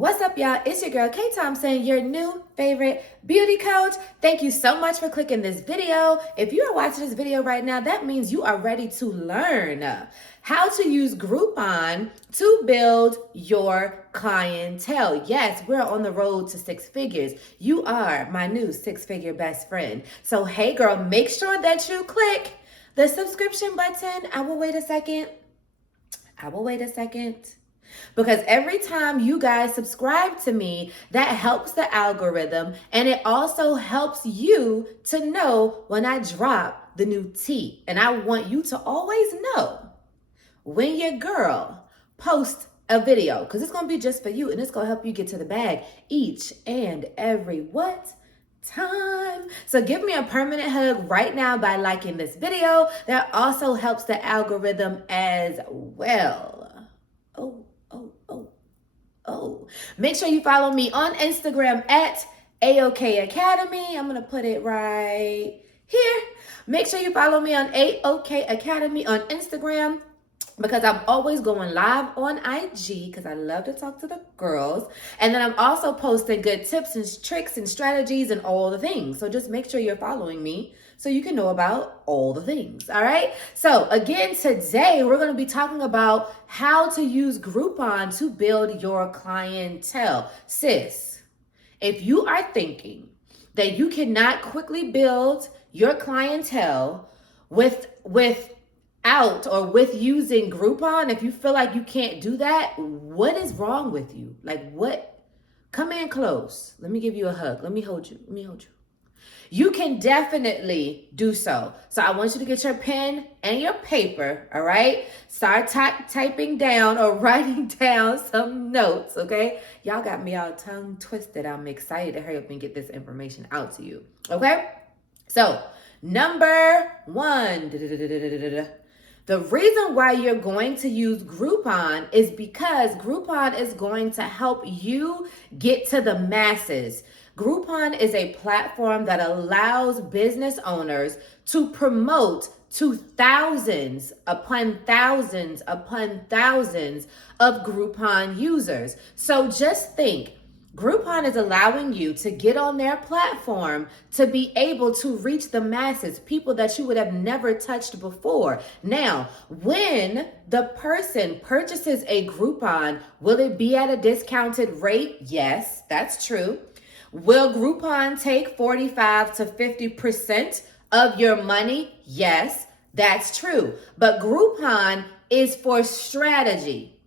What's up, y'all? It's your girl, K Thompson, your new favorite beauty coach. Thank you so much for clicking this video. If you are watching this video right now, that means you are ready to learn how to use Groupon to build your clientele. Yes, we're on the road to six figures. You are my new six-figure best friend. So, hey girl, make sure that you click the subscription button. I will wait a second. Because every time you guys subscribe to me, that helps the algorithm, and it also helps you to know when I drop the new tea. And I want you to always know when your girl posts a video, because it's going to be just for you, and it's going to help you get to the bag each and every time. So give me a permanent hug right now by liking this video. That also helps the algorithm as well. Make sure you follow me on Instagram at AOK Academy. I'm going to put it right here. Make sure you follow me on AOK Academy on Instagram, because I'm always going live on IG because I love to talk to the girls. And then I'm also posting good tips and tricks and strategies and all the things. So just make sure you're following me so you can know about all the things, all right? So again, today we're going to be talking about how to use Groupon to build your clientele. Sis, if you are thinking that you cannot quickly build your clientele with using Groupon, if you feel like you can't do that, what is wrong with you? Like what? Come in close. Let me give you a hug. Let me hold you. You can definitely do so. So I want you to get your pen and your paper, all right? Start typing down or writing down some notes, okay? Y'all got me all tongue twisted. I'm excited to hurry up and get this information out to you, okay? So number one, the reason why you're going to use Groupon is because Groupon is going to help you get to the masses. Groupon is a platform that allows business owners to promote to thousands upon thousands upon thousands of Groupon users. So just think, Groupon is allowing you to get on their platform to be able to reach the masses, people that you would have never touched before. Now, when the person purchases a Groupon, will it be at a discounted rate? Yes, that's true. Will Groupon take 45 to 50% of your money? Yes, that's true. But Groupon is for strategy,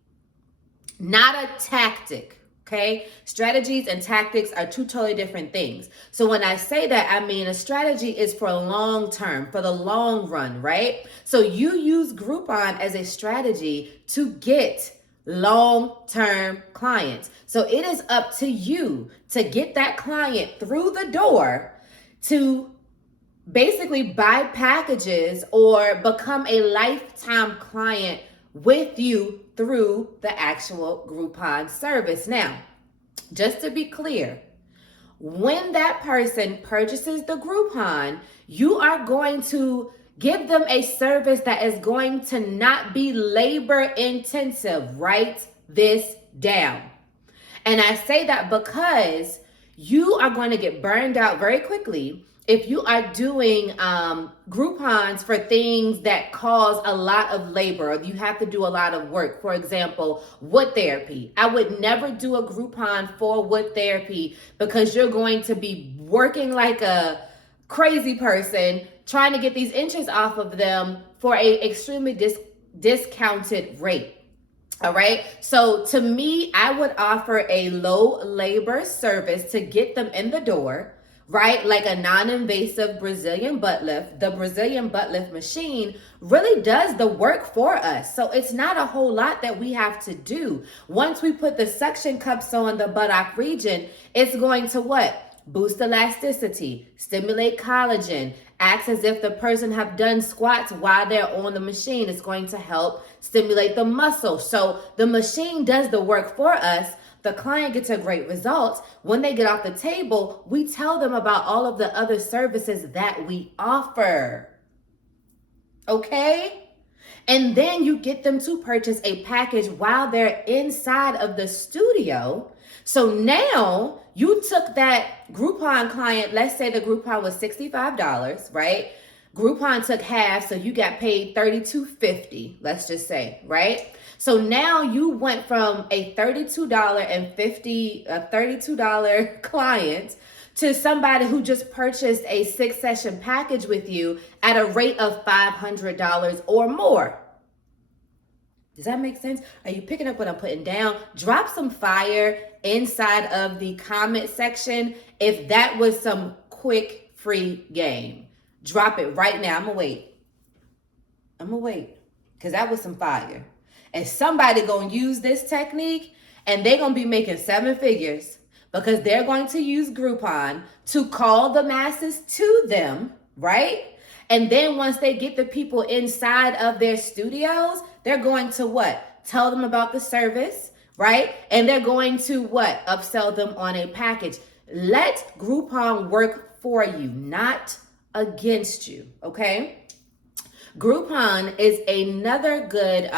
not a tactic. Okay, strategies and tactics are two totally different things. So when I say that, I mean a strategy is for long term, for the long run, right? So you use Groupon as a strategy to get long-term clients. So it is up to you to get that client through the door to basically buy packages or become a lifetime client with you through the actual Groupon service. Now, just to be clear, when that person purchases the Groupon, you are going to give them a service that is going to not be labor intensive. Write this down. And I say that because you are going to get burned out very quickly if you are doing Groupons for things that cause a lot of labor, or you have to do a lot of work. For example, wood therapy. I would never do a Groupon for wood therapy because you're going to be working like a crazy person trying to get these inches off of them for a extremely discounted rate. All right. So to me, I would offer a low labor service to get them in the door, right? Like a non-invasive Brazilian butt lift. The Brazilian butt lift machine really does the work for us. So it's not a whole lot that we have to do. Once we put the suction cups on the buttock region, it's going to what? Boost elasticity, stimulate collagen, acts as if the person have done squats while they're on the machine. It's going to help stimulate the muscle. So the machine does the work for us. The client gets a great result. When they get off the table, we tell them about all of the other services that we offer. Okay? And then you get them to purchase a package while they're inside of the studio So now you took that Groupon client, let's say the Groupon was $65, right? Groupon took half, so you got paid $32.50, let's just say, right? So now you went from a $32 client to somebody who just purchased a 6-session package with you at a rate of $500 or more. Does that make sense? Are you picking up what I'm putting down? Drop some fire inside of the comment section if that was some quick free game. Drop it right now. I'm gonna wait. Because that was some fire. And somebody gonna use this technique and they're gonna be making 7 figures because they're going to use Groupon to call the masses to them, right? And then once they get the people inside of their studios, they're going to what? Tell them about the service, right? And they're going to what? Upsell them on a package. Let Groupon work for you, not against you, okay? Groupon is another good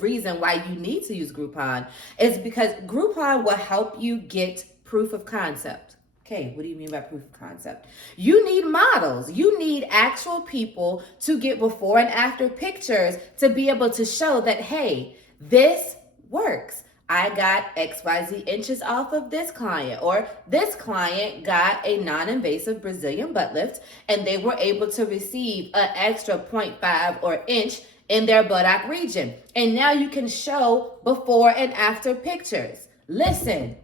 reason why you need to use Groupon is because Groupon will help you get proof of concept. Okay, what do you mean by proof of concept? You need models. You need actual people to get before and after pictures to be able to show that, hey, this works. I got XYZ inches off of this client, or this client got a non-invasive Brazilian butt lift and they were able to receive an extra 0.5 or inch in their buttock region. And now you can show before and after pictures. Listen,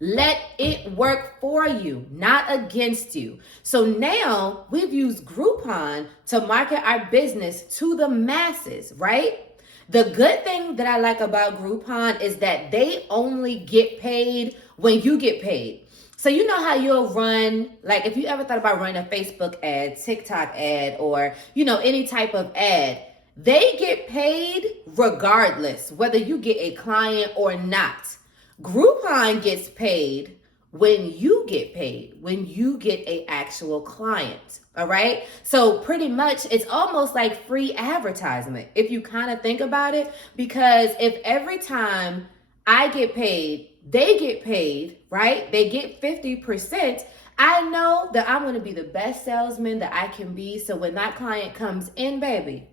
let it work for you, not against you. So now we've used Groupon to market our business to the masses, right? The good thing that I like about Groupon is that they only get paid when you get paid. So you know how you'll run, like if you ever thought about running a Facebook ad, TikTok ad, or any type of ad, they get paid regardless whether you get a client or not. Groupon gets paid when you get paid, when you get an actual client, all right? So pretty much it's almost like free advertisement if you kind of think about it, because if every time I get paid, they get paid, right? They get 50%. I know that I'm going to be the best salesman that I can be. So when that client comes in, baby,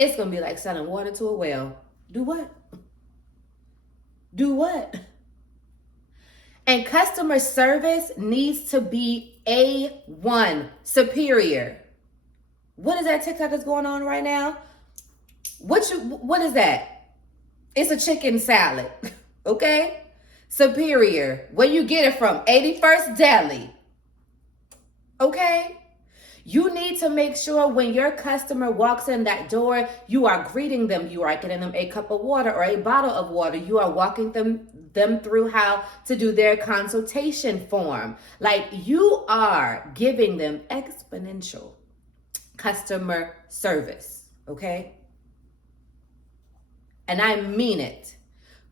it's going to be like selling water to a well. Do what? Do what? And customer service needs to be A1, superior. What is that TikTok that's going on right now? What is that? It's a chicken salad, okay? Superior. Where you get it from? 81st Deli, okay? You need to make sure when your customer walks in that door, you are greeting them. You are getting them a cup of water or a bottle of water. You are walking them through how to do their consultation form. Like you are giving them exponential customer service, okay? And I mean it.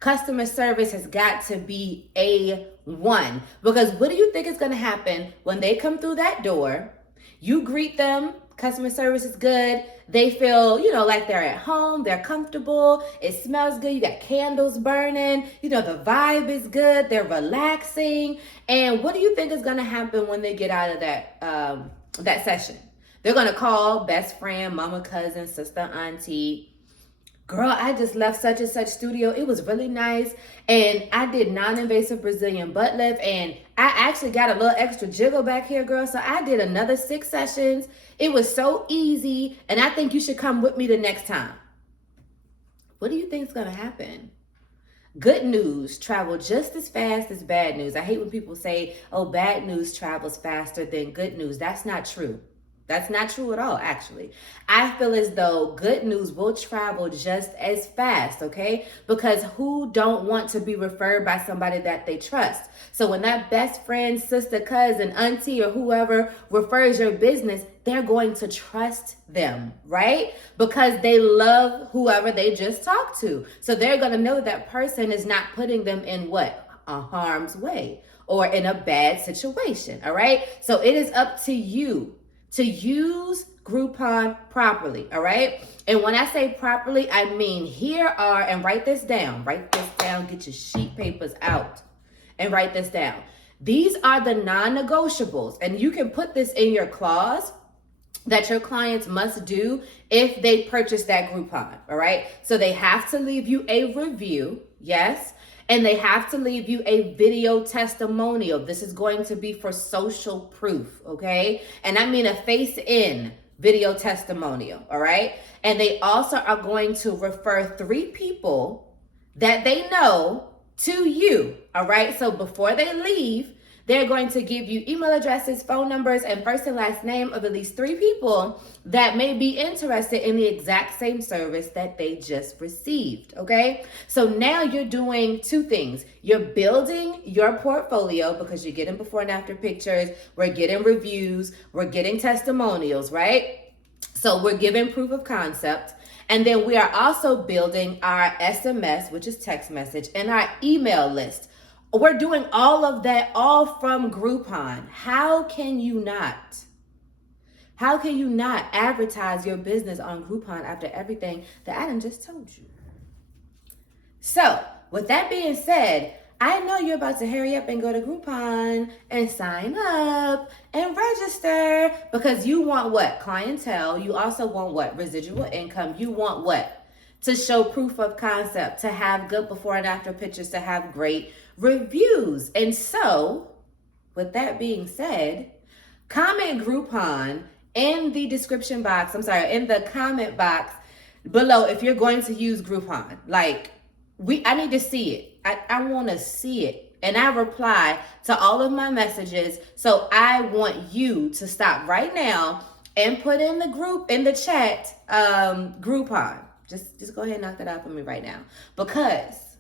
Customer service has got to be A1, because what do you think is going to happen when they come through that door? You greet them, customer service is good. They feel, like they're at home, they're comfortable, it smells good, you got candles burning, the vibe is good, they're relaxing. And what do you think is gonna happen when they get out of that session? They're gonna call best friend, mama, cousin, sister, auntie. Girl, I just left such and such studio. It was really nice. And I did non-invasive Brazilian butt lift. And I actually got a little extra jiggle back here, girl. So I did another 6 sessions. It was so easy. And I think you should come with me the next time. What do you think is going to happen? Good news travel just as fast as bad news. I hate when people say, oh, bad news travels faster than good news. That's not true. That's not true at all, actually. I feel as though good news will travel just as fast, okay? Because who don't want to be referred by somebody that they trust? So when that best friend, sister, cousin, auntie, or whoever refers your business, they're going to trust them, right? Because they love whoever they just talked to. So they're going to know that person is not putting them in what? A harm's way or in a bad situation, all right? So it is up to you to use Groupon properly, all right? And when I say properly, I mean here are, and write this down, get your sheet papers out and write this down. These are the non-negotiables, and you can put this in your clause that your clients must do if they purchase that Groupon, all right? So they have to leave you a review, yes, and they have to leave you a video testimonial. This is going to be for social proof, okay? And I mean a face-in video testimonial, all right? And they also are going to refer 3 people that they know to you, all right? So before they leave, they're going to give you email addresses, phone numbers, and first and last name of at least 3 people that may be interested in the exact same service that they just received, okay? So now you're doing 2 things. You're building your portfolio because you're getting before and after pictures, we're getting reviews, we're getting testimonials, right? So we're giving proof of concept. And then we are also building our SMS, which is text message, and our email list. We're doing all of that all from Groupon. How can you not advertise your business on Groupon after everything that I done just told you? So with that being said, I know you're about to hurry up and go to Groupon and sign up and register because you want what? Clientele. You also want what? Residual income. You want what? To show proof of concept, to have good before and after pictures, to have great reviews. And so, with that being said, comment Groupon in the description box, in the comment box below if you're going to use Groupon. Like, I need to see it. I want to see it. And I reply to all of my messages. So I want you to stop right now and put in the chat, Groupon. Just go ahead and knock that out for me right now. Because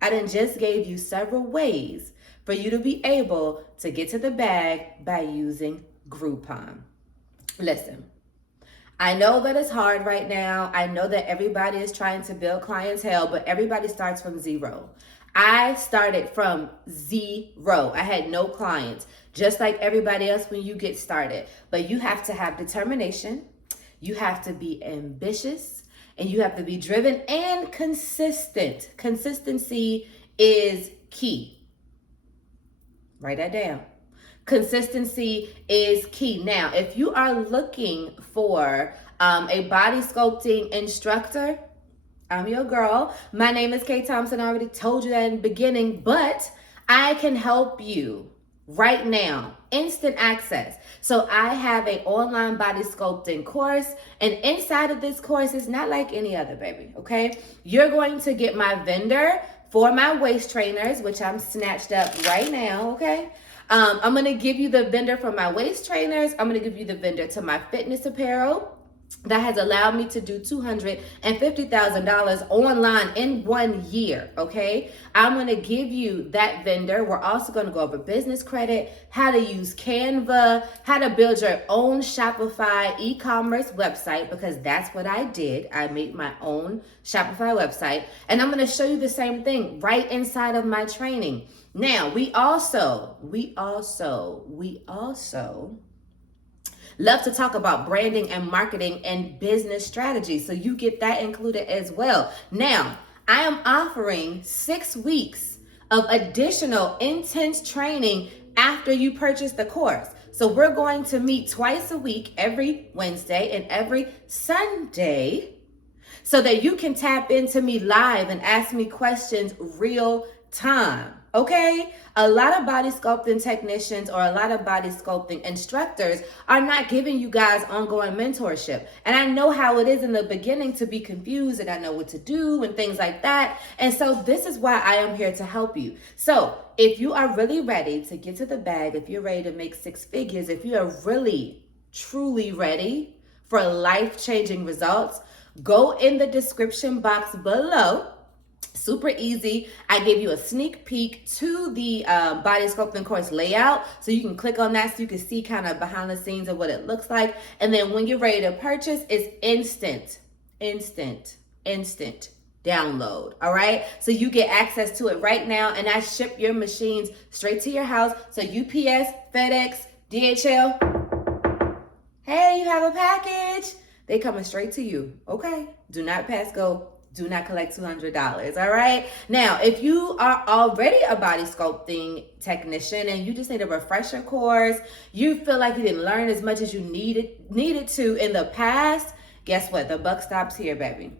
I done just gave you several ways for you to be able to get to the bag by using Groupon. Listen, I know that it's hard right now. I know that everybody is trying to build clientele, but everybody starts from 0. I started from 0. I had no clients, just like everybody else when you get started. But you have to have determination. You have to be ambitious. And you have to be driven and consistent. Consistency is key. Write that down. Consistency is key. Now, if you are looking for a body sculpting instructor, I'm your girl. My name is Thompson. I already told you that in the beginning, but I can help you right now. Instant access. So I have an online body sculpting course, and inside of this course, it's not like any other, baby, okay? You're going to get my vendor for my waist trainers, which I'm snatched up right now, okay? I'm going to give you the vendor for my waist trainers. I'm going to give you the vendor to my fitness apparel. That has allowed me to do $250,000 online in 1 year, okay? I'm going to give you that vendor. We're also going to go over business credit, how to use Canva, how to build your own Shopify e-commerce website, because that's what I did. I made my own Shopify website, and I'm going to show you the same thing right inside of my training. Now, we also love to talk about branding and marketing and business strategy. So you get that included as well. Now, I am offering 6 weeks of additional intense training after you purchase the course. So we're going to meet twice a week, every Wednesday and every Sunday, so that you can tap into me live and ask me questions real time. Okay? A lot of body sculpting technicians or a lot of body sculpting instructors are not giving you guys ongoing mentorship. And I know how it is in the beginning to be confused and I know what to do and things like that. And so this is why I am here to help you. So if you are really ready to get to the bag, if you're ready to make 6 figures, if you are really, truly ready for life-changing results, go in the description box below. Super easy. I gave you a sneak peek to the body sculpting course layout, so you can click on that so you can see kind of behind the scenes of what it looks like. And then when you're ready to purchase, it's instant download. All right, so you get access to it right now, and I ship your machines straight to your house. So UPS, FedEx, DHL, Hey, you have a package. They coming straight to you. Okay. Do not pass go. Do not collect $200. All right. Now, if you are already a body sculpting technician and you just need a refresher course, you feel like you didn't learn as much as you needed to in the past, guess what? The buck stops here, baby.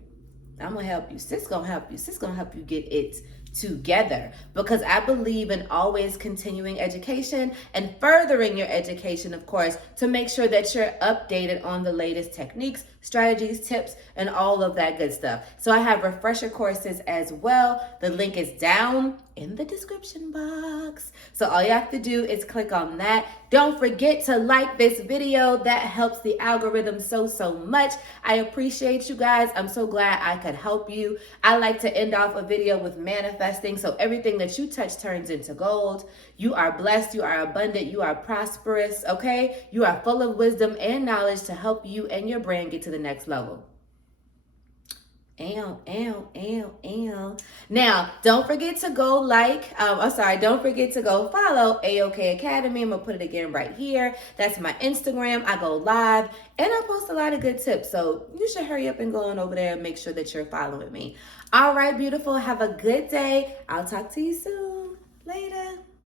I'm gonna help you. Sis gonna help you. Sis gonna help you get it together, because I believe in always continuing education and furthering your education, of course, to make sure that you're updated on the latest techniques, strategies, tips, and all of that good stuff. So I have refresher courses as well. The link is down in the description box. So all you have to do is click on that. Don't forget to like this video. That helps the algorithm so much. I appreciate you guys. I'm so glad I could help you. I like to end off a video with manifesting. So everything that you touch turns into gold. You are blessed. You are abundant. You are prosperous. Okay? You are full of wisdom and knowledge to help you and your brand get to the next level. Now, don't forget to go don't forget to go follow AOK Academy. I'm going to put it again right here. That's my Instagram. I go live and I post a lot of good tips. So you should hurry up and go on over there and make sure that you're following me. All right, beautiful. Have a good day. I'll talk to you soon. Later.